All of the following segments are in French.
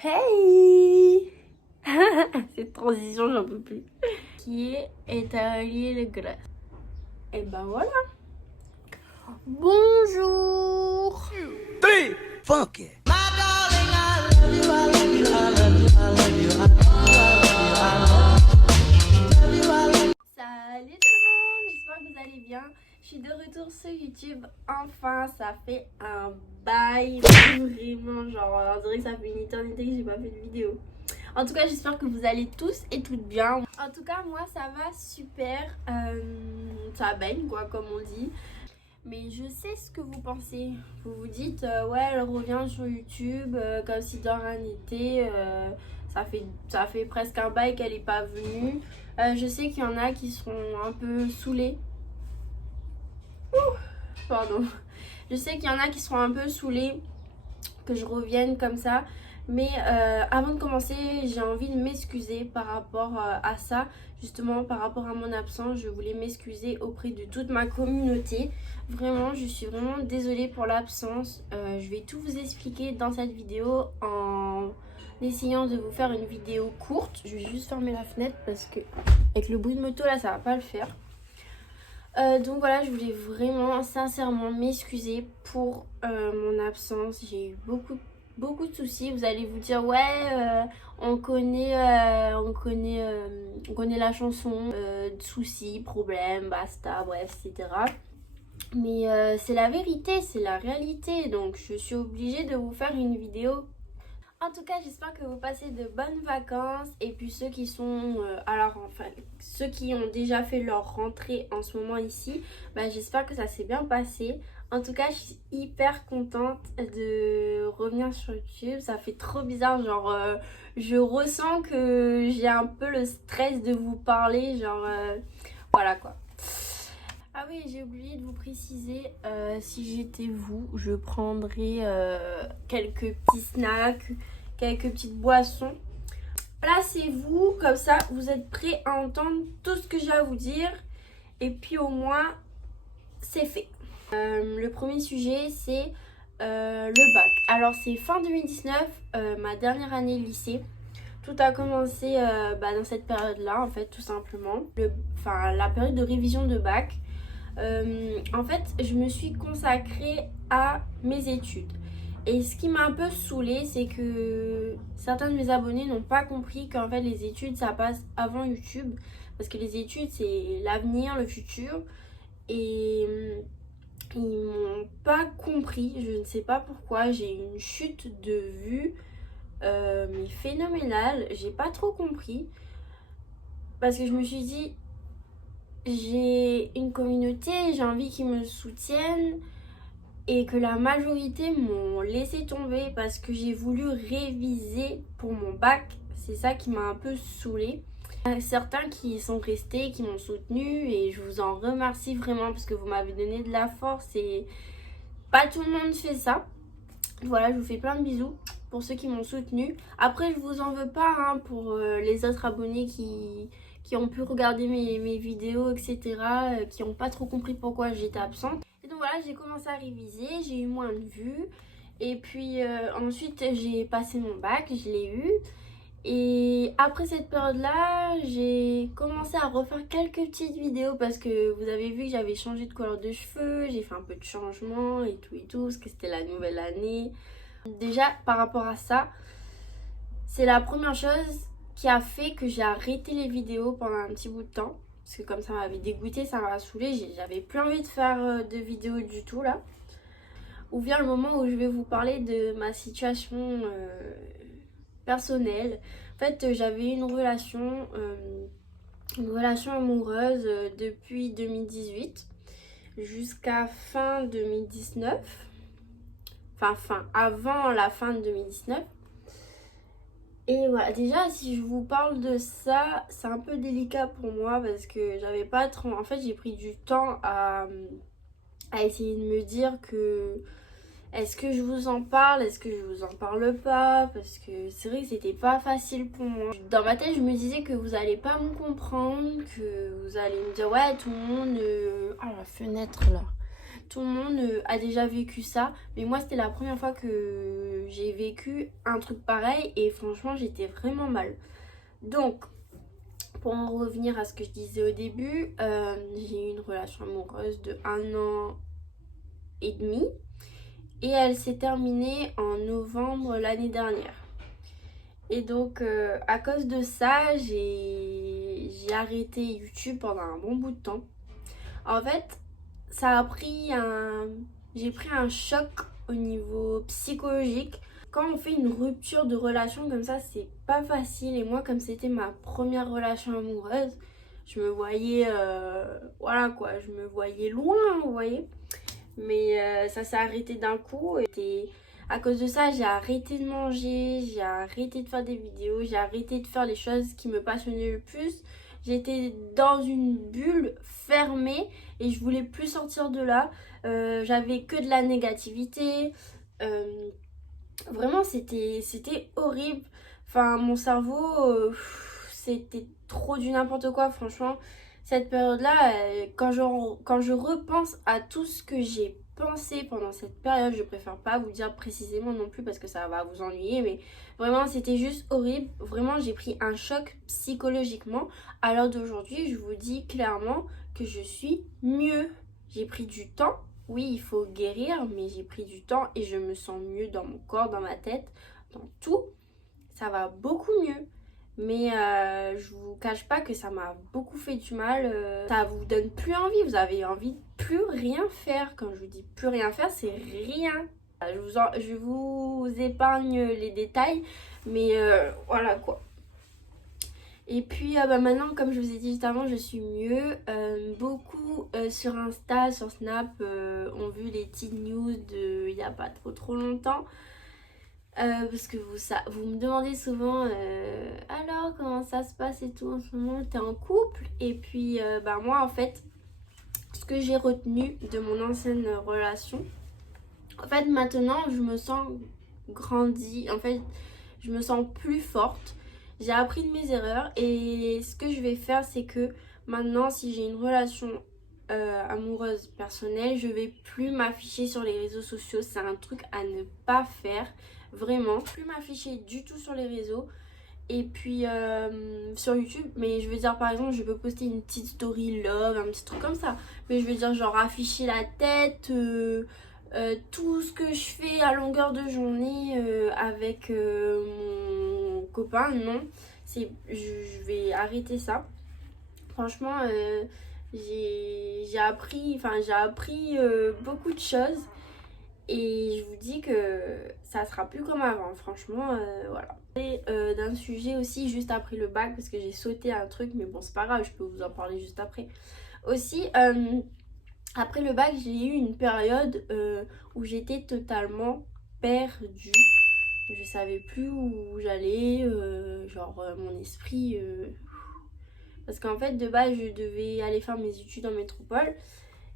Hey. Cette transition, j'en peux plus. Qui est étalé le glace. Et ben voilà. Bonjour. 3, funky. Salut tout le monde, j'espère que vous allez bien. Je suis de retour sur YouTube. Enfin, ça fait un bail. Vraiment, genre, on dirait que ça fait une éternité que j'ai pas fait de vidéo. En tout cas, j'espère que vous allez tous et toutes bien. En tout cas, moi, ça va super. Ça baigne, quoi, comme on dit. Mais je sais ce que vous pensez. Vous vous dites, ouais, elle revient sur YouTube comme si de rien n'était. Ça fait presque un bail qu'elle n'est pas venue. Je sais qu'il y en a qui sont un peu saoulés. Pardon. Je sais qu'il y en a qui sont un peu saoulés que je revienne comme ça. Mais avant de commencer, j'ai envie de m'excuser par rapport à ça. Justement, par rapport à mon absence, je voulais m'excuser auprès de toute ma communauté. Vraiment, je suis vraiment désolée pour l'absence. Je vais tout vous expliquer dans cette vidéo en essayant de vous faire une vidéo courte. Je vais juste fermer la fenêtre parce que avec le bruit de moto là, ça va pas le faire. Donc voilà, je voulais vraiment sincèrement m'excuser pour mon absence. J'ai eu beaucoup de soucis. Vous allez vous dire ouais, on connaît la chanson, soucis, problèmes, basta, bref, etc. Mais c'est la vérité, c'est la réalité. Donc je suis obligée de vous faire une vidéo. En tout cas, j'espère que vous passez de bonnes vacances. Et puis ceux qui sont, ceux qui ont déjà fait leur rentrée en ce moment ici, bah, j'espère que ça s'est bien passé. En tout cas, je suis hyper contente de revenir sur YouTube. Ça fait trop bizarre, genre je ressens que j'ai un peu le stress de vous parler, genre voilà quoi. Ah oui, j'ai oublié de vous préciser, si j'étais vous, je prendrais quelques petits snacks, quelques petites boissons. Placez-vous, comme ça vous êtes prêts à entendre tout ce que j'ai à vous dire. Et puis au moins, c'est fait. Le premier sujet, c'est le bac. Alors c'est fin 2019, ma dernière année lycée. Tout a commencé dans cette période-là, en fait, tout simplement. La période de révision de bac. En fait, je me suis consacrée à mes études. Et ce qui m'a un peu saoulée, c'est que certains de mes abonnés n'ont pas compris qu'en fait les études ça passe avant YouTube. Parce que les études c'est l'avenir, le futur. Et ils m'ont pas compris, je ne sais pas pourquoi. J'ai une chute de vue mais phénoménale. J'ai pas trop compris. Parce que je me suis dit, j'ai une communauté, j'ai envie qu'ils me soutiennent. Et que la majorité m'ont laissé tomber parce que j'ai voulu réviser pour mon bac. C'est ça qui m'a un peu saoulée. Il y a certains qui sont restés, qui m'ont soutenue et je vous en remercie vraiment parce que vous m'avez donné de la force et pas tout le monde fait ça. Voilà, je vous fais plein de bisous pour ceux qui m'ont soutenue. Après, je vous en veux pas hein, pour les autres abonnés qui ont pu regarder mes vidéos, etc. Qui n'ont pas trop compris pourquoi j'étais absente. Et donc voilà, j'ai commencé à réviser, j'ai eu moins de vues. Et puis ensuite, j'ai passé mon bac, je l'ai eu. Et après cette période-là, j'ai commencé à refaire quelques petites vidéos parce que vous avez vu que j'avais changé de couleur de cheveux, j'ai fait un peu de changement et tout, parce que c'était la nouvelle année. Déjà, par rapport à ça, c'est la première chose qui a fait que j'ai arrêté les vidéos pendant un petit bout de temps. Parce que comme ça m'avait dégoûté, ça m'a saoulé, j'avais plus envie de faire de vidéos du tout là. Ou vient le moment où je vais vous parler de ma situation personnelle. En fait, j'avais une relation amoureuse depuis 2018 jusqu'à fin 2019. Avant la fin de 2019. Et voilà, déjà si je vous parle de ça, c'est un peu délicat pour moi parce que j'avais pas trop... En fait, j'ai pris du temps à essayer de me dire que... Est-ce que je vous en parle? Est-ce que je vous en parle pas? Parce que c'est vrai que c'était pas facile pour moi. Dans ma tête, je me disais que vous allez pas me comprendre, que vous allez me dire ouais, tout le monde... Ah, la fenêtre là. tout le monde a déjà vécu ça, mais moi c'était la première fois que j'ai vécu un truc pareil et franchement j'étais vraiment mal. Donc pour en revenir à ce que je disais au début, j'ai eu une relation amoureuse de 1 an et demi et elle s'est terminée en novembre l'année dernière. Et donc à cause de ça, j'ai arrêté YouTube pendant un bon bout de temps. En fait, ça a pris j'ai pris un choc au niveau psychologique. Quand on fait une rupture de relation comme ça, c'est pas facile. Et moi, comme c'était ma première relation amoureuse, je me voyais, voilà quoi, je me voyais loin, vous voyez. Mais ça s'est arrêté d'un coup. Et à cause de ça, j'ai arrêté de manger, j'ai arrêté de faire des vidéos, j'ai arrêté de faire les choses qui me passionnaient le plus. J'étais dans une bulle fermée et je voulais plus sortir de là. J'avais que de la négativité. Vraiment, c'était horrible. Enfin, mon cerveau, c'était trop du n'importe quoi, franchement. Cette période-là, quand je repense à tout ce que j'ai pensé pendant cette période, je préfère pas vous dire précisément non plus parce que ça va vous ennuyer, mais vraiment, c'était juste horrible. Vraiment, j'ai pris un choc psychologiquement. À l'heure d'aujourd'hui, je vous dis clairement que je suis mieux. J'ai pris du temps. Oui, il faut guérir, mais j'ai pris du temps et je me sens mieux dans mon corps, dans ma tête, dans tout. Ça va beaucoup mieux. Mais je vous cache pas que ça m'a beaucoup fait du mal. Ça vous donne plus envie. Vous avez envie de plus rien faire. Quand je vous dis plus rien faire, c'est rien. Je vous épargne les détails. Mais voilà quoi. Et puis maintenant, comme je vous ai dit juste avant, je suis mieux. Beaucoup sur Insta, sur Snap, ont vu les petites news de il n'y a pas trop longtemps. Parce que vous me demandez souvent alors comment ça se passe et tout en ce moment, t'es en couple? Et puis moi en fait, ce que j'ai retenu de mon ancienne relation, en fait maintenant je me sens grandie, en fait je me sens plus forte. J'ai appris de mes erreurs et ce que je vais faire, c'est que maintenant, si j'ai une relation amoureuse personnelle, je vais plus m'afficher sur les réseaux sociaux. C'est un truc à ne pas faire, vraiment. Plus m'afficher du tout sur les réseaux. Et puis sur YouTube, mais je veux dire par exemple, je peux poster une petite story love, un petit truc comme ça. Mais je veux dire genre afficher la tête, tout ce que je fais à longueur de journée avec mon copain, non. Je vais arrêter ça. Franchement, j'ai appris beaucoup de choses. Et je vous dis que ça sera plus comme avant, franchement, voilà. Et d'un sujet aussi juste après le bac, parce que j'ai sauté un truc, mais bon, c'est pas grave, je peux vous en parler juste après. Aussi, après le bac, j'ai eu une période où j'étais totalement perdue. Je savais plus où j'allais, mon esprit... Parce qu'en fait, de base, je devais aller faire mes études en métropole.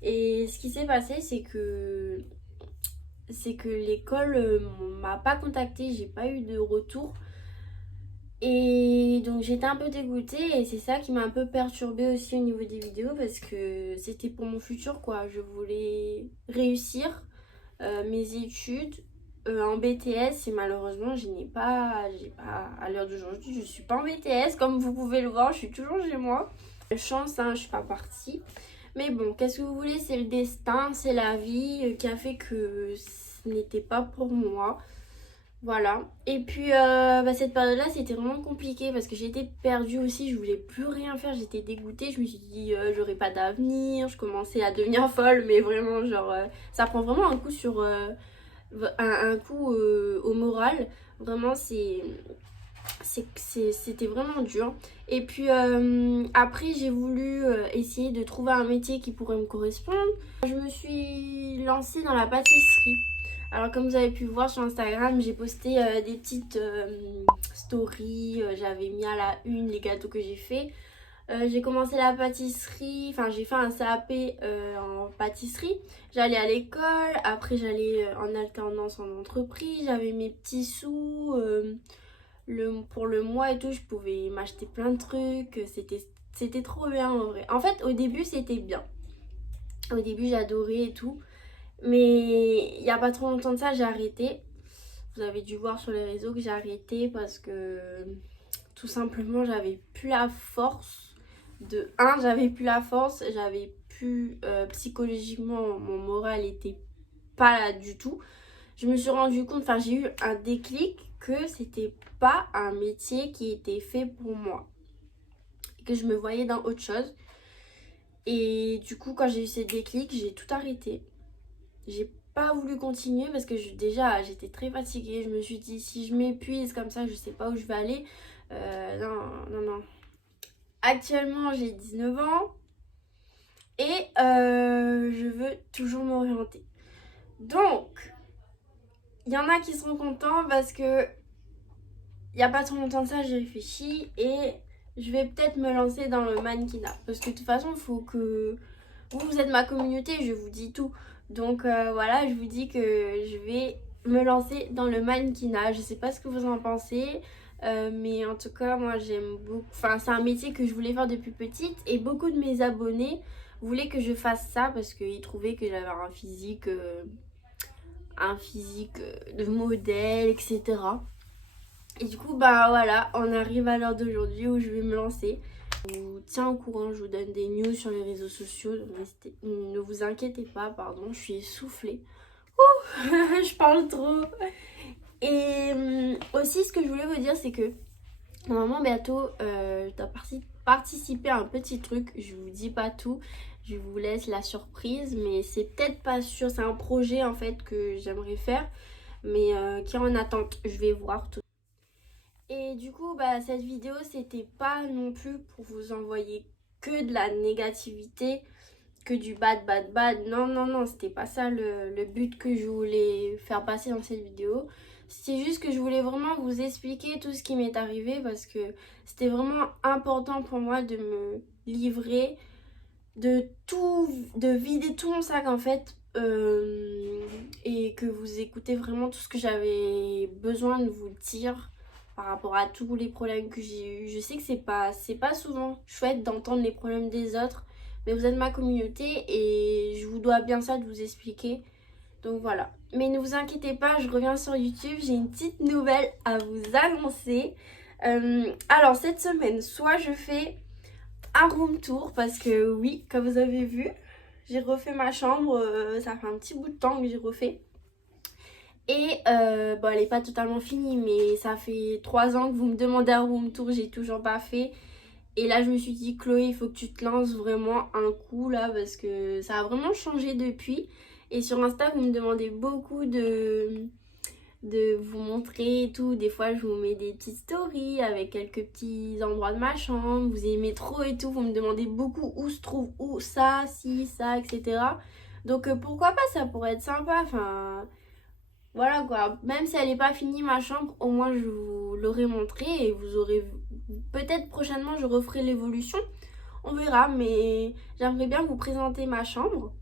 Et ce qui s'est passé, c'est que l'école m'a pas contactée, j'ai pas eu de retour. Et donc j'étais un peu dégoûtée et c'est ça qui m'a un peu perturbée aussi au niveau des vidéos parce que c'était pour mon futur quoi. Je voulais réussir mes études en BTS et malheureusement j'ai pas à l'heure d'aujourd'hui je suis pas en BTS comme vous pouvez le voir, je suis toujours chez moi. Chance hein, je suis pas partie. Mais bon, qu'est-ce que vous voulez, c'est le destin, c'est la vie qui a fait que ce n'était pas pour moi. Voilà. Et puis cette période-là, c'était vraiment compliqué parce que j'étais perdue aussi, je voulais plus rien faire, j'étais dégoûtée. Je me suis dit, j'aurais pas d'avenir, je commençais à devenir folle, mais vraiment, ça prend vraiment un coup sur... un coup au moral. Vraiment, c'était vraiment dur. Et puis après j'ai voulu essayer de trouver un métier qui pourrait me correspondre. Je me suis lancée dans la pâtisserie. Alors comme vous avez pu voir sur Instagram, j'ai posté des petites stories. J'avais mis à la une les gâteaux que j'ai fait. J'ai commencé la pâtisserie, enfin j'ai fait un CAP en pâtisserie. J'allais à l'école, après j'allais en alternance en entreprise. J'avais mes petits sous. Pour le mois et tout, je pouvais m'acheter plein de trucs. C'était trop bien en vrai. En fait, au début, c'était bien. Au début, j'adorais et tout. Mais il n'y a pas trop longtemps de ça, j'ai arrêté. Vous avez dû voir sur les réseaux que j'ai arrêté parce que tout simplement j'avais plus la force. De un, j'avais plus la force, j'avais plus psychologiquement, mon moral était pas là du tout. Je me suis rendu compte, enfin j'ai eu un déclic que c'était pas un métier qui était fait pour moi. Que je me voyais dans autre chose. Et du coup, quand j'ai eu ces déclics, j'ai tout arrêté. J'ai pas voulu continuer parce que déjà j'étais très fatiguée. Je me suis dit, si je m'épuise comme ça, je sais pas où je vais aller. Non. Actuellement, j'ai 19 ans et je veux toujours m'orienter. Donc, il y en a qui seront contents parce que il n'y a pas trop longtemps de ça, j'ai réfléchi et je vais peut-être me lancer dans le mannequinat. Parce que de toute façon, il faut que... Vous êtes ma communauté, je vous dis tout. Donc voilà, je vous dis que je vais me lancer dans le mannequinat. Je sais pas ce que vous en pensez. Mais en tout cas, moi j'aime beaucoup. Enfin, c'est un métier que je voulais faire depuis petite. Et beaucoup de mes abonnés voulaient que je fasse ça parce qu'ils trouvaient que j'avais un physique de modèle, etc. Et du coup, bah voilà, on arrive à l'heure d'aujourd'hui où je vais me lancer. Je vous tiens au courant, je vous donne des news sur les réseaux sociaux. Ne vous inquiétez pas, pardon, je suis essoufflée. Ouh, je parle trop. Et aussi, ce que je voulais vous dire, c'est que normalement, bientôt, je dois participer à un petit truc. Je vous dis pas tout, je vous laisse la surprise, mais c'est peut-être pas sûr. C'est un projet en fait que j'aimerais faire, mais qui est en attente. Je vais voir tout. Et du coup, bah, cette vidéo, c'était pas non plus pour vous envoyer que de la négativité, que du bad. Non, c'était pas ça le but que je voulais faire passer dans cette vidéo. C'est juste que je voulais vraiment vous expliquer tout ce qui m'est arrivé parce que c'était vraiment important pour moi de me livrer, de vider tout mon sac en fait. Et que vous écoutez vraiment tout ce que j'avais besoin de vous dire par rapport à tous les problèmes que j'ai eu. Je sais que c'est pas souvent chouette d'entendre les problèmes des autres, mais vous êtes ma communauté et je vous dois bien ça de vous expliquer. Donc voilà. Mais ne vous inquiétez pas, je reviens sur YouTube, j'ai une petite nouvelle à vous annoncer. Alors cette semaine, soit je fais un room tour parce que oui, comme vous avez vu, j'ai refait ma chambre, ça fait un petit bout de temps que j'ai refait. Et bon, elle n'est pas totalement finie, mais ça fait 3 ans que vous me demandez un room tour, j'ai toujours pas fait. Et là, je me suis dit, Chloé, il faut que tu te lances vraiment un coup là, parce que ça a vraiment changé depuis. Et sur Insta, vous me demandez beaucoup de vous montrer et tout. Des fois, je vous mets des petites stories avec quelques petits endroits de ma chambre. Vous aimez trop et tout. Vous me demandez beaucoup où se trouve où ça, si, ça, etc. Donc, pourquoi pas, ça pourrait être sympa. Enfin... Voilà quoi, même si elle n'est pas finie ma chambre, au moins je vous l'aurai montré et vous aurez... Peut-être prochainement je referai l'évolution, on verra, mais j'aimerais bien vous présenter ma chambre.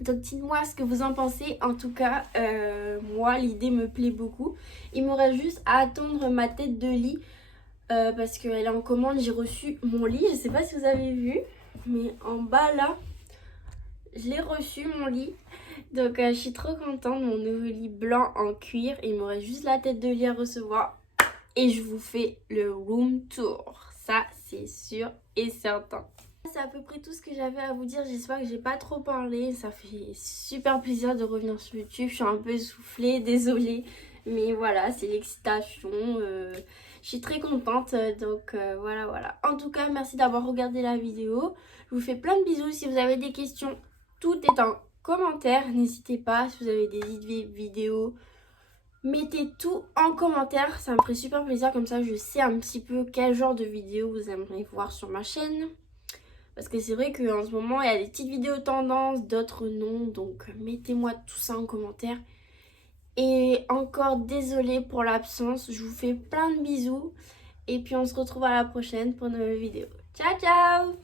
Donc dites-moi ce que vous en pensez, en tout cas, moi l'idée me plaît beaucoup. Il me reste juste à attendre ma tête de lit parce qu'elle est en commande, j'ai reçu mon lit, je sais pas si vous avez vu, mais en bas là, je l'ai reçu mon lit. Donc je suis trop contente de mon nouveau lit blanc en cuir. Il me reste juste la tête de lit à recevoir. Et je vous fais le room tour. Ça c'est sûr et certain. C'est à peu près tout ce que j'avais à vous dire. J'espère que j'ai pas trop parlé. Ça fait super plaisir de revenir sur YouTube. Je suis un peu essoufflée, désolée. Mais voilà, c'est l'excitation. Je suis très contente. Donc voilà. En tout cas, merci d'avoir regardé la vidéo. Je vous fais plein de bisous. Si vous avez des questions, tout est en commentaire, n'hésitez pas. Si vous avez des idées vidéos, mettez tout en commentaire, ça me ferait super plaisir, comme ça je sais un petit peu quel genre de vidéo vous aimeriez voir sur ma chaîne. Parce que c'est vrai qu'en ce moment il y a des petites vidéos tendances, d'autres non, donc mettez-moi tout ça en commentaire. Et encore désolée pour l'absence, je vous fais plein de bisous et puis on se retrouve à la prochaine pour une nouvelle vidéo. Ciao ciao!